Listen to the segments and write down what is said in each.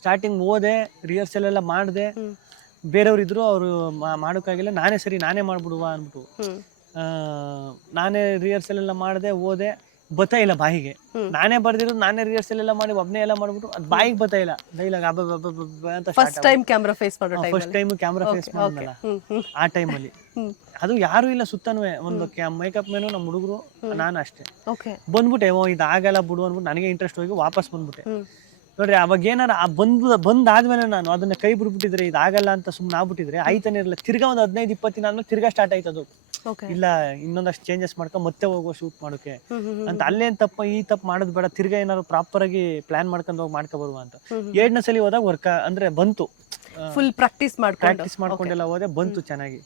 Starting ಓದೆ, rehearsal ಎಲ್ಲ ಮಾಡಿದೆ. ಬೇರೆಯವ್ರು ಇದ್ರು, ಅವರು ಮಾಡೋಕ್ಕಾಗಿಲ್ಲ, ನಾನೇ ಮಾಡ್ಬಿಡುವ ಅಂದ್ಬಿಟ್ಟು ನಾನೇ ರಿಹರ್ಸಲ್ ಎಲ್ಲ ಮಾಡಿದೆ, ಓದೆ. ಬತ್ತಾ ಇಲ್ಲ ಬಾಯಿಗೆ. ನಾನೇ ಬರ್ದಿರೋದು, ನಾನೇ ರಿಹರ್ಸಲ್ ಎಲ್ಲ ಮಾಡಿ ಒಬ್ನೇ ಎಲ್ಲ ಮಾಡ್ಬಿಟ್ಟು ಅದು ಬಾಯಿಗೆ ಬತ್ತಾ ಇಲ್ಲ. ಡೈಲಾಗ್ ಅಂತ ಫಸ್ಟ್ ಟೈಮ್ ಕ್ಯಾಮ್ರಾ ಫೇಸ್ ಮಾಡೋ ಫಸ್ಟ್ ಟೈಮ್ ಕ್ಯಾಮ್ರಾ ಫೇಸ್ ಮಾಡಿದ್ನಲ್ಲ ಆ ಟೈಮಲ್ಲಿ. ಅದು ಯಾರು ಇಲ್ಲ ಸುತ್ತನೂ, ಒಂದು ಮೇಕಪ್ ಮ್ಯಾನು, ನಮ್ಮ ಹುಡುಗರು, ನಾನು ಅಷ್ಟೇ. ಬಂದ್ಬಿಟ್ಟೆ, ಇದಾಗಲ್ಲ ಬಿಡು ಅಂದ್ಬಿಟ್ಟು ನನಗೆ ಇಂಟ್ರೆಸ್ಟ್ ಹೋಗಿ ವಾಪಸ್ ಬಂದ್ಬಿಟ್ಟೆ. ನೋಡ್ರಿ, ಅವಾಗ ಏನಾರ ಬಂದಾದ್ಮೇಲೆ ನಾನು ಅದನ್ನ ಕೈ ಬಿಡ್ಬಿಟ್ಟಿದ್ರೆ, ಇದಾಗಲ್ಲ ಅಂತ ಸುಮ್ಮನೆ ಆಗ್ಬಿಟ್ಟಿದ್ರೆ ಆಯ್ತಾನೆ ಇರಲ್ಲ. ತಿರ್ಗಾ ಒಂದು 15-20 ದಿನ ಆದ್ಮೇಲೆ ತಿರ್ಗಾ ಸ್ಟಾರ್ಟ್ ಆಯ್ತು ಅದು. ಇಲ್ಲ, ಇನ್ನೊಂದಷ್ಟು ಚೇಂಜಸ್ ಮಾಡ್ಕೊಂಡು ಮತ್ತೆ ಹೋಗುವ ಶೂಟ್ ಮಾಡೋಕೆ ಅಂತ. ಅಲ್ಲೇನ್ ಈ ತಪ್ಪು ಮಾಡೋದು ಬೇಡ, ತಿರ್ಗಾ ಏನಾದ್ರು ಪ್ರಾಪರ್ ಆಗಿ ಪ್ಲಾನ್ ಮಾಡ್ಕೊಂಡು ಹೋಗಿ ಮಾಡ್ಕೊ ಬರುವ ಅಂತ. 2ನೇ ಸಲ ಹೋದಾಗ ವರ್ಕ್ ಅಂದ್ರೆ ಬಂತು. ಫುಲ್ ಪ್ರಾಕ್ಟೀಸ್ ಮಾಡ್ಕೊಂಡೆಲ್ಲ ಹೋದೆ, ಬಂತು ಚೆನ್ನಾಗಿ.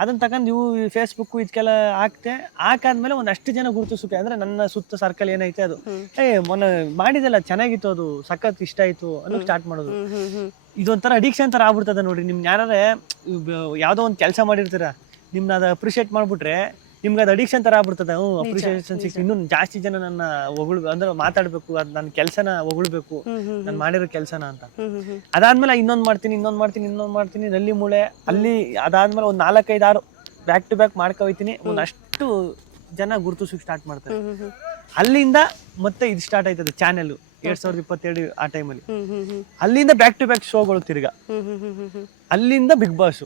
ಅದನ್ನ ತಗೊಂಡು ನೀವು ಫೇಸ್ಬುಕ್ ಇದಕ್ಕೆಲ್ಲ ಹಾಕಾದ್ಮೇಲೆ ಒಂದಷ್ಟು ಜನ ಗುರುತಿಸುತ್ತೆ. ಅಂದ್ರೆ ನನ್ನ ಸುತ್ತ ಸರ್ಕಲ್ ಏನೈತೆ ಅದು, ಮೊನ್ನೆ ಮಾಡಿದೆಲ್ಲ ಚೆನ್ನಾಗಿತ್ತು, ಅದು ಸಖತ್ ಇಷ್ಟ ಆಯ್ತು ಅನ್ನೋಕೆ ಸ್ಟಾರ್ಟ್ ಮಾಡೋದು. ಇದೊಂಥರ ಅಡಿಕ್ಷನ್ ತರ ಆಗ್ಬಿಡ್ತದೆ ನೋಡ್ರಿ. ನಿಮ್ಗೆ ಯಾರೇ ಯಾವ್ದೋ ಒಂದು ಕೆಲಸ ಮಾಡಿರ್ತೀರ, ನಿಮ್ನ ಅದು ಅಪ್ರಿಷಿಯೇಟ್ ಮಾಡ್ಬಿಟ್ರೆ ನಿಮ್ಗೆ ಅದು ಅಡಿಕ್ಷನ್ ತರ ಆಗ್ಬಿಡ್ತದೆ. ಅಪ್ರಿಷಿಯೇಷನ್ ಸಿಕ್ಸ್ ಇನ್ನೂ ಜಾಸ್ತಿ ಜನ ನನ್ನ ಅಂದ್ರೆ ಮಾತಾಡ್ಬೇಕು, ಅದು ನನ್ನ ಕೆಲಸನ ಹೊಗಳ್ಬೇಕು, ನಾನು ಮಾಡಿರೋ ಕೆಲಸನ ಅಂತ. ಅದಾದ್ಮೇಲೆ ಇನ್ನೊಂದ್ ಮಾಡ್ತೀನಿ ನಲ್ಲಿ ಮೂಳೆ ಅಲ್ಲಿ. ಅದಾದ್ಮೇಲೆ ಒಂದು 4-5-6 ಬ್ಯಾಕ್ ಟು ಬ್ಯಾಕ್ ಮಾಡ್ಕೊಯ್ತೀನಿ. ಒಂದಷ್ಟು ಜನ ಗುರುತಿಸೋಕೆ ಸ್ಟಾರ್ಟ್ ಮಾಡ್ತಾರೆ. ಅಲ್ಲಿಂದ ಮತ್ತೆ ಇದು ಸ್ಟಾರ್ಟ್ ಆಯ್ತದೆ ಚಾನೆಲ್ 2022 ಆ ಟೈಮಲ್ಲಿ. ಅಲ್ಲಿಂದ ಬ್ಯಾಕ್ ಟು ಬ್ಯಾಕ್ ಶೋಗಳು ತಿರ್ಗಾ. ಅಲ್ಲಿಂದ ಬಿಗ್ ಬಾಸ್.